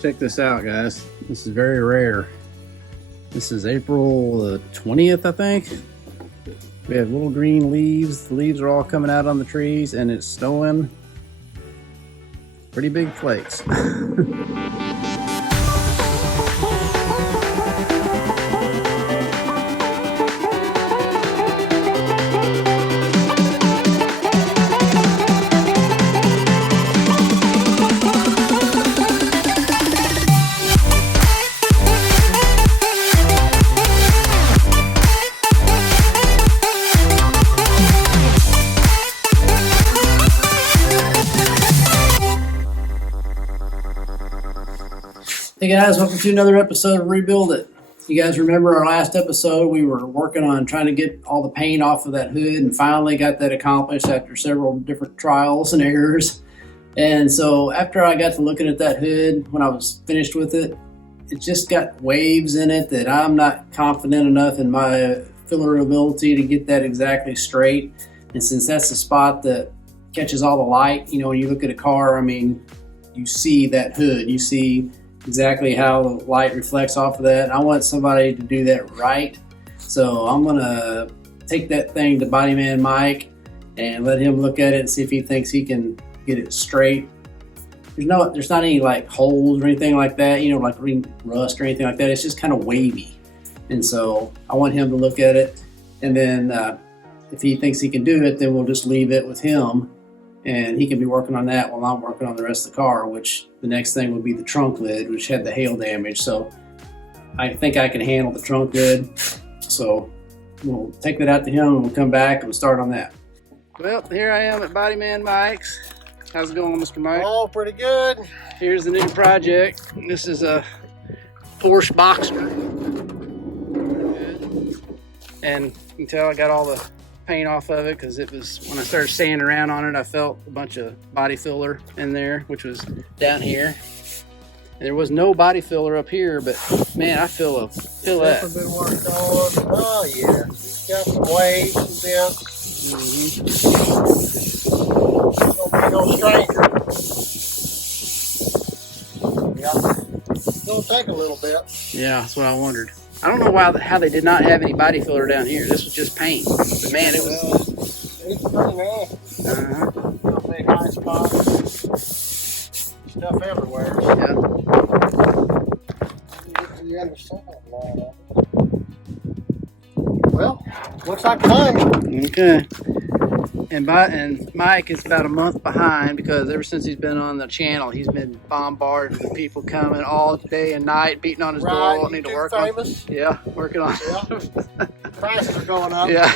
Check this out, guys. This is very rare. This is April the 20th, I think. We have little green leaves. The leaves are all coming out on the trees and it's snowing. Pretty big flakes. Hey guys, welcome to another episode of Rebuild It. You guys remember our last episode, we were working on trying to get all the paint off of that hood and finally got that accomplished after several different trials and errors. And so after I got to looking at that hood, when I was finished with it, it just got waves in it that I'm not confident enough in my filler ability to get that exactly straight. And since that's the spot that catches all the light, you know, when you look at a car, I mean, you see that hood, you see exactly how the light reflects off of that. I want somebody to do that right. So I'm gonna take that thing to Bodyman Mike and let him look at it and see if he thinks he can get it straight. There's not any like holes or anything like that, you know, like rust or anything like that. It's just kind of wavy. And so I want him to look at it, and then if he thinks he can do it, then we'll just leave it with him and he can be working on that while I'm working on the rest of the car, which the next thing will be the trunk lid, which had the hail damage. So I think I can handle the trunk lid. So we'll take that out to him and we'll come back and we'll start on that. Well, here I am at Bodyman Mike's. How's it going, Mr. Mike? Oh, pretty good. Here's the new project. This is a Porsche Boxster. And you can tell I got all the paint off of it because it was, when I started sanding around on it, I felt a bunch of body filler in there, which was down here. And there was no body filler up here, but man, I feel that. Been worked on. Oh yeah, got some waves and dents. Gonna be no stranger. Yeah, it's gonna take a little bit. Yeah, that's what I wondered. I don't know how they did not have any body filler down here. This was just paint. But man, it was... It's pretty nasty. Real big high spots. Stuff everywhere. Yeah. Get the other side line of it. Well, looks like time. Okay. And Mike is about a month behind because ever since he's been on the channel, he's been bombarded with people coming all day and night, beating on his door, wanting to work famous. on. Yeah, working on. Yeah. Prices are going up. Yeah,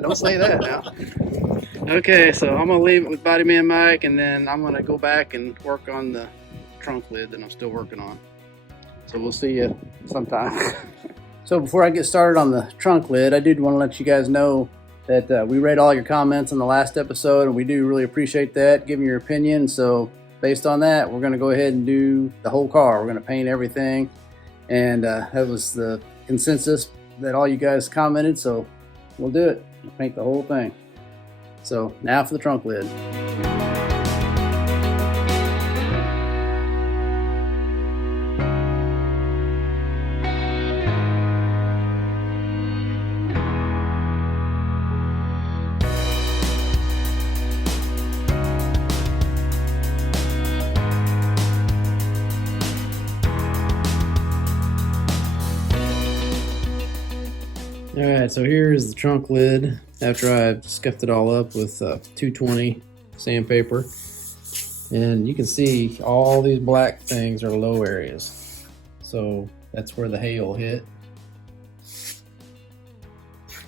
don't say that now. Okay, so I'm gonna leave it with Bodyman Mike, and then I'm gonna go back and work on the trunk lid that I'm still working on. So we'll see you sometime. So before I get started on the trunk lid, I did want to let you guys know that we read all your comments on the last episode, and we do really appreciate that, giving your opinion. So based on that, we're going to go ahead and do the whole car. We're going to paint everything, and that was the consensus that all you guys commented, so we'll do it. We'll paint the whole thing. So now for the trunk lid. Alright, so here's the trunk lid after I scuffed it all up with 220 sandpaper. And you can see all these black things are low areas. So that's where the hail hit.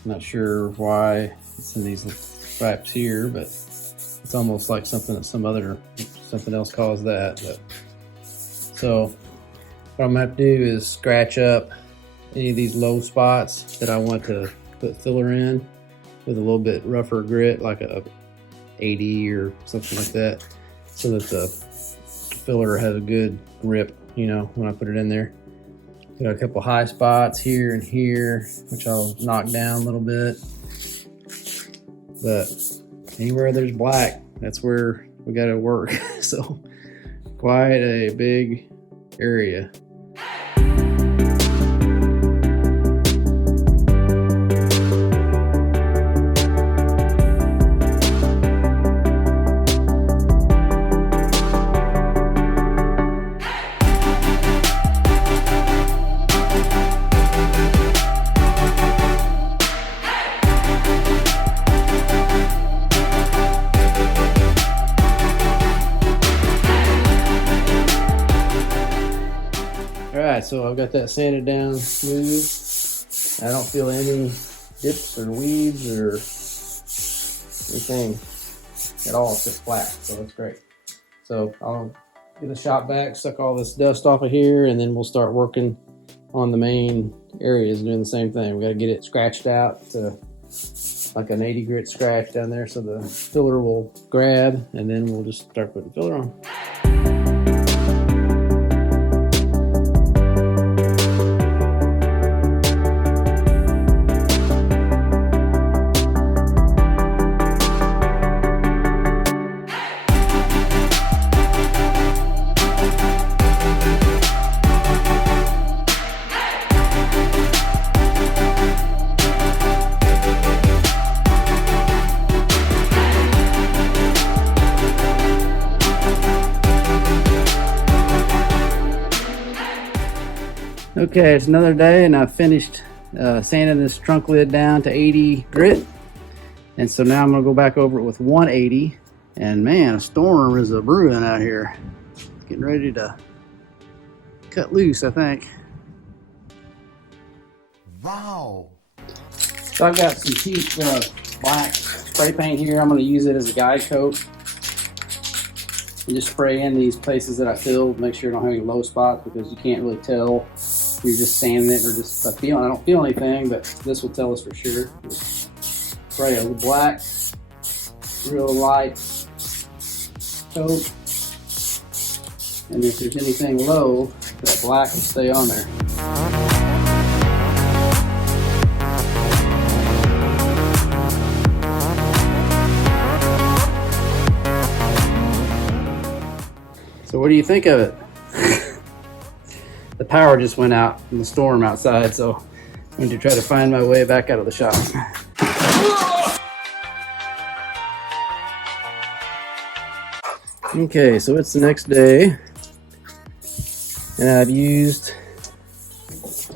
Not sure why it's in these stripes here, but it's almost like something else caused that. But so what I'm gonna have to do is scratch up any of these low spots that I want to put filler in with a little bit rougher grit, like a 80 or something like that, so that the filler has a good grip, you know, when I put it in there. Got a couple high spots here and here, which I'll knock down a little bit. But anywhere there's black, that's where we got to work. So quite a big area. Alright, so I've got that sanded down smooth. I don't feel any dips or weaves or anything at all. It's just flat, so that's great. So I'll get the shop vac, suck all this dust off of here, and then we'll start working on the main areas doing the same thing. We got to get it scratched out to like an 80 grit scratch down there so the filler will grab, and then we'll just start putting filler on. Okay, it's another day and I finished sanding this trunk lid down to 80 grit. And so now I'm gonna go back over it with 180. And man, a storm is a brewing out here. Getting ready to cut loose, I think. Wow. So I've got some cheap black spray paint here. I'm gonna use it as a guide coat. And just spray in these places that I filled, make sure I don't have any low spots, because you can't really tell if you're just sanding it or just I don't feel anything, but this will tell us for sure. Just spray a little black, real light coat, and if there's anything low, that black will stay on there. So what do you think of it? The power just went out in the storm outside, so I'm going to try to find my way back out of the shop. Okay, so it's the next day, and I've used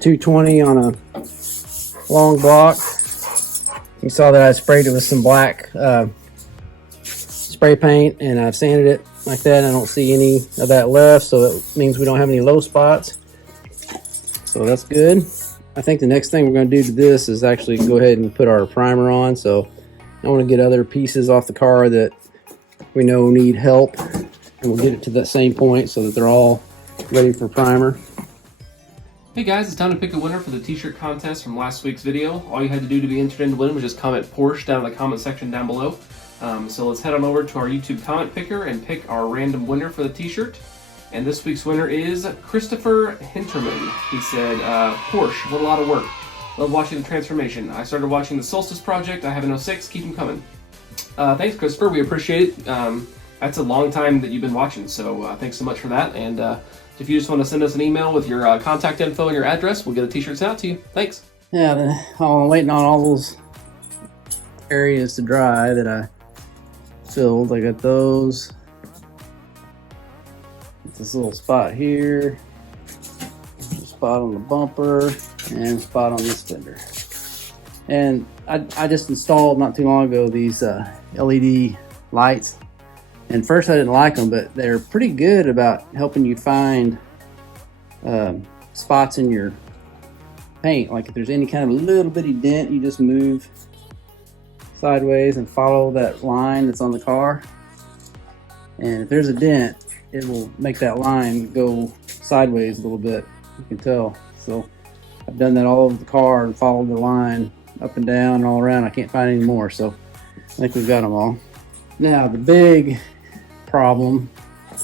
220 on a long block. You saw that I sprayed it with some black spray paint, and I've sanded it like that. I don't see any of that left, so that means we don't have any low spots, so that's good. I think the next thing we're going to do to this is actually go ahead and put our primer on. So I want to get other pieces off the car that we know need help, and we'll get it to that same point so that they're all ready for primer. Hey guys, it's time to pick a winner for the t-shirt contest from last week's video. All you had to do to be entered in to win was just comment Porsche down in the comment section down below. So let's head on over to our YouTube comment picker and pick our random winner for the t-shirt. And this week's winner is Christopher Hinterman. He said, Porsche, what a lot of work. Love watching the transformation. I started watching the Solstice Project. I have an 06. Keep them coming. Thanks, Christopher. We appreciate it. That's a long time that you've been watching, so thanks so much for that. And if you just want to send us an email with your contact info and your address, we'll get the t-shirts out to you. Thanks. Yeah, I'm waiting on all those areas to dry that I filled. I got those. This little spot here, a spot on the bumper, and a spot on this fender. And I just installed not too long ago these LED lights. And first I didn't like them, but they're pretty good about helping you find spots in your paint. Like if there's any kind of little bitty dent, you just move sideways and follow that line that's on the car. And if there's a dent, it will make that line go sideways a little bit. You can tell. So I've done that all over the car and followed the line up and down and all around. I can't find any more, so I think we've got them all. Now the big problem, I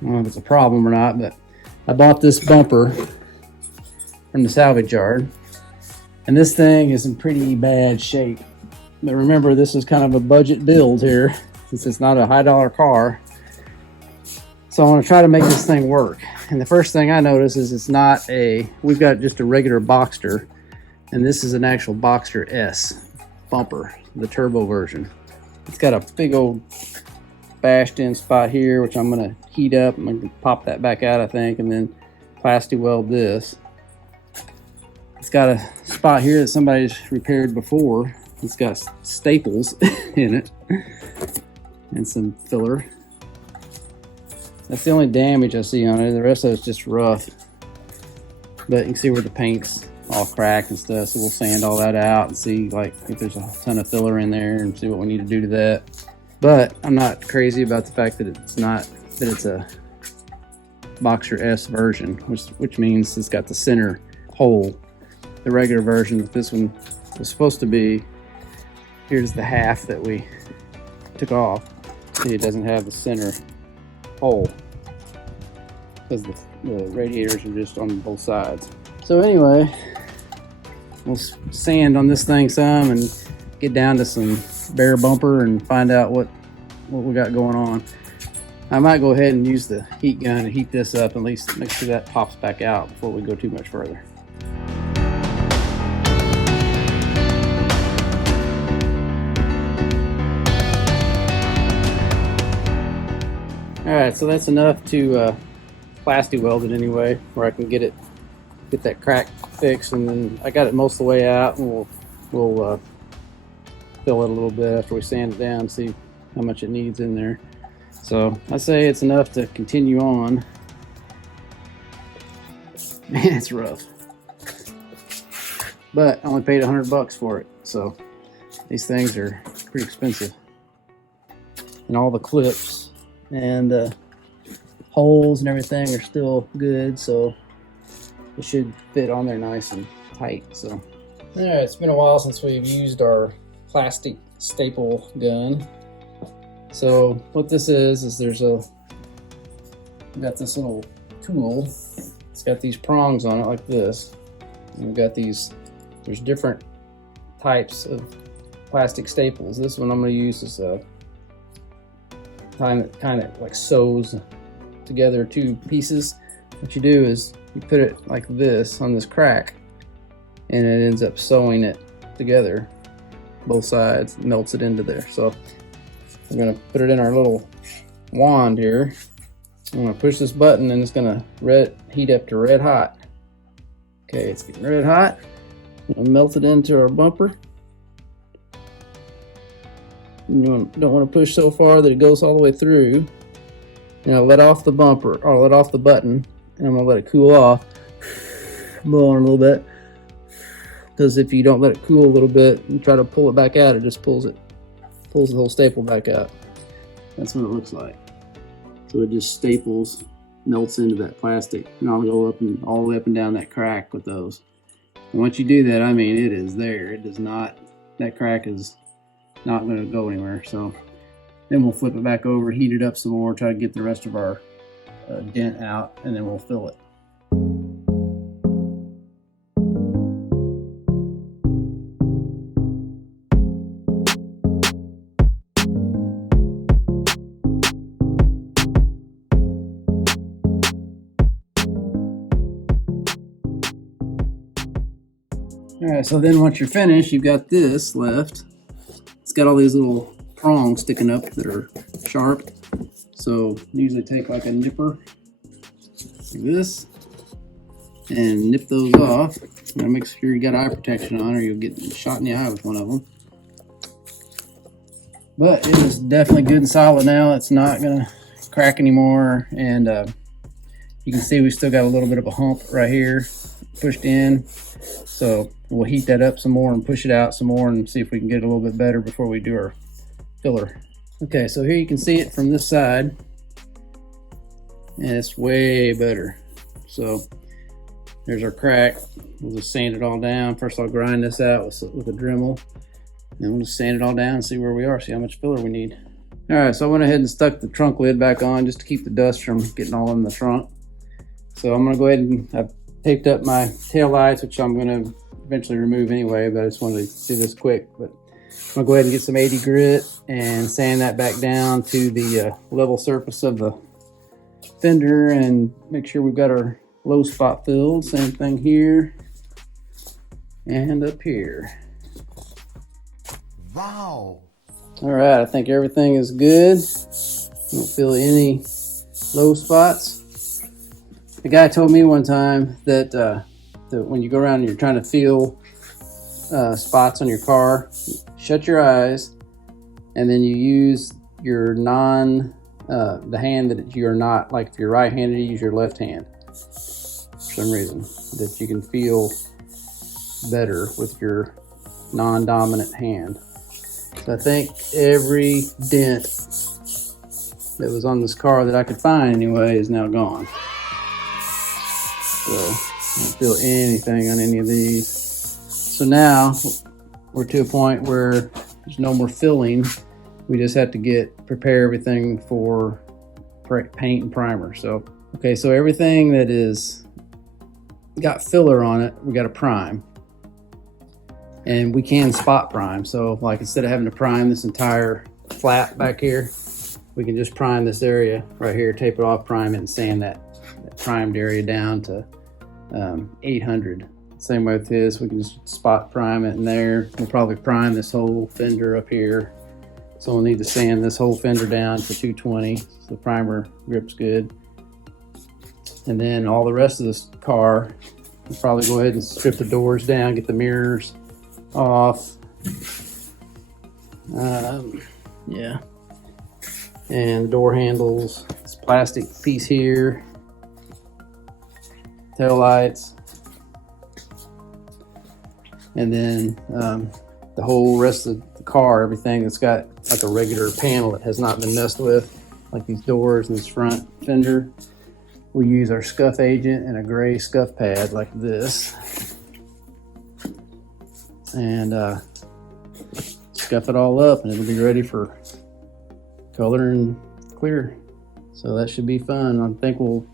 don't know if it's a problem or not, but I bought this bumper from the salvage yard, and this thing is in pretty bad shape. But remember, this is kind of a budget build here, since it's not a high dollar car. So I want to try to make this thing work. And the first thing I notice is it's not we've got just a regular Boxster, and this is an actual Boxster S bumper, the turbo version. It's got a big old bashed in spot here, which I'm going to heat up. I'm going to pop that back out, I think, and then plasti weld this. It's got a spot here that somebody's repaired before. It's got staples in it and some filler. That's the only damage I see on it. The rest of it's just rough. But you can see where the paint's all cracked and stuff, so we'll sand all that out and see like if there's a ton of filler in there and see what we need to do to that. But I'm not crazy about the fact that it's a Boxster S version, which means it's got the center hole. The regular version, this one was supposed to be, here's the half that we took off. See, it doesn't have the center hole because the radiators are just on both sides. So anyway, we'll sand on this thing some and get down to some bare bumper and find out what we got going on. I might go ahead and use the heat gun to heat this up, at least make sure that pops back out before we go too much further. Alright, so that's enough to plasti weld it anyway, where I can get that crack fixed, and then I got it most of the way out, and we'll fill it a little bit after we sand it down, see how much it needs in there. So I say it's enough to continue on. Man, it's rough. But I only paid $100 for it, so these things are pretty expensive. And all the clips and holes and everything are still good, so it should fit on there nice and tight. So alright, it's been a while since we've used our plastic staple gun. So what this is we got this little tool. It's got these prongs on it like this, and we've got there's different types of plastic staples. This one I'm going to use is a kind of like sews together two pieces. What you do is you put it like this on this crack, and it ends up sewing it together, both sides, melts it into there. So we're going to put it in our little wand here. I'm going to push this button, and it's going to heat up to red hot. Okay, it's getting red hot. I'm going to melt it into our bumper. You don't want to push so far that it goes all the way through. Now let off the bumper, or let off the button, and I'm going to let it cool off. Blow on a little bit, because if you don't let it cool a little bit and try to pull it back out, it just pulls the whole staple back out. That's what it looks like. So it just staples, melts into that plastic, and I'll go up and all the way up and down that crack with those. And once you do that, I mean, it is there. It does not, that crack is not going to go anywhere. So then we'll flip it back over, heat it up some more, try to get the rest of our dent out, and then we'll fill it. Alright, so then once you're finished, you've got this left. It's got all these little prongs sticking up that are sharp. So usually take like a nipper like this and nip those off. Now make sure you got eye protection on, or you'll get shot in the eye with one of them. But it is definitely good and solid now. It's not gonna crack anymore, and you can see we still got a little bit of a hump right here pushed in. So we'll heat that up some more and push it out some more and see if we can get it a little bit better before we do our filler. Okay, so here you can see it from this side, and it's way better. So there's our crack. We'll just sand it all down. First I'll grind this out with a Dremel, and we'll just sand it all down and see where we are, see how much filler we need. All right, so I went ahead and stuck the trunk lid back on just to keep the dust from getting all in the trunk. So I'm gonna go ahead and I've taped up my tail lights, which I'm gonna eventually remove anyway, but I just wanted to do this quick. But I'm gonna go ahead and get some 80 grit and sand that back down to the level surface of the fender and make sure we've got our low spot filled. Same thing here and up here. Wow. All right, I think everything is good. Don't feel any low spots. The guy told me one time that, that when you go around and you're trying to feel spots on your car, shut your eyes, and then you use your the hand that you're not, like if you're right-handed, you use your left hand for some reason, that you can feel better with your non-dominant hand. So I think every dent that was on this car that I could find anyway is now gone. So I don't feel anything on any of these. So now we're to a point where there's no more filling. We just have to prepare everything for paint and primer. So, okay, so everything that is got filler on it, we got to prime. And we can spot prime. So like instead of having to prime this entire flat back here, we can just prime this area right here, tape it off, prime it, and sand that primed area down to 800. Same way with this, we can just spot prime it in there. We'll probably prime this whole fender up here. So we'll need to sand this whole fender down to 220 so the primer grips good. And then all the rest of this car, we'll probably go ahead and strip the doors down, get the mirrors off. Yeah. And the door handles, this plastic piece here, tail lights, and then the whole rest of the car, everything that's got like a regular panel that has not been messed with, like these doors and this front fender. We use our scuff agent and a gray scuff pad like this, and scuff it all up, and it'll be ready for color and clear. So that should be fun. I think we'll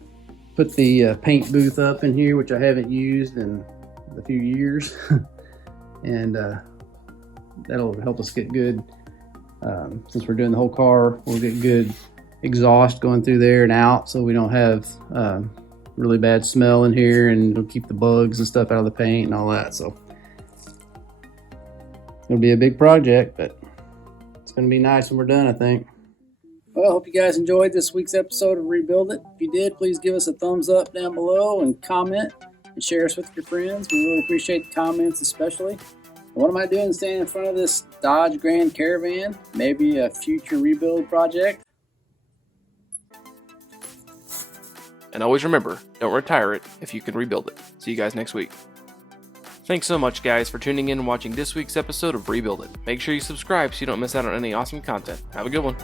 put the paint booth up in here, which I haven't used in a few years. And that'll help us get good, since we're doing the whole car, we'll get good exhaust going through there and out, so we don't have really bad smell in here, and it'll keep the bugs and stuff out of the paint and all that. So it'll be a big project, but it's going to be nice when we're done, I think. Well, I hope you guys enjoyed this week's episode of Rebuild It. If you did, please give us a thumbs up down below and comment and share us with your friends. We really appreciate the comments especially. What am I doing standing in front of this Dodge Grand Caravan? Maybe a future rebuild project? And always remember, don't retire it if you can rebuild it. See you guys next week. Thanks so much, guys, for tuning in and watching this week's episode of Rebuild It. Make sure you subscribe so you don't miss out on any awesome content. Have a good one.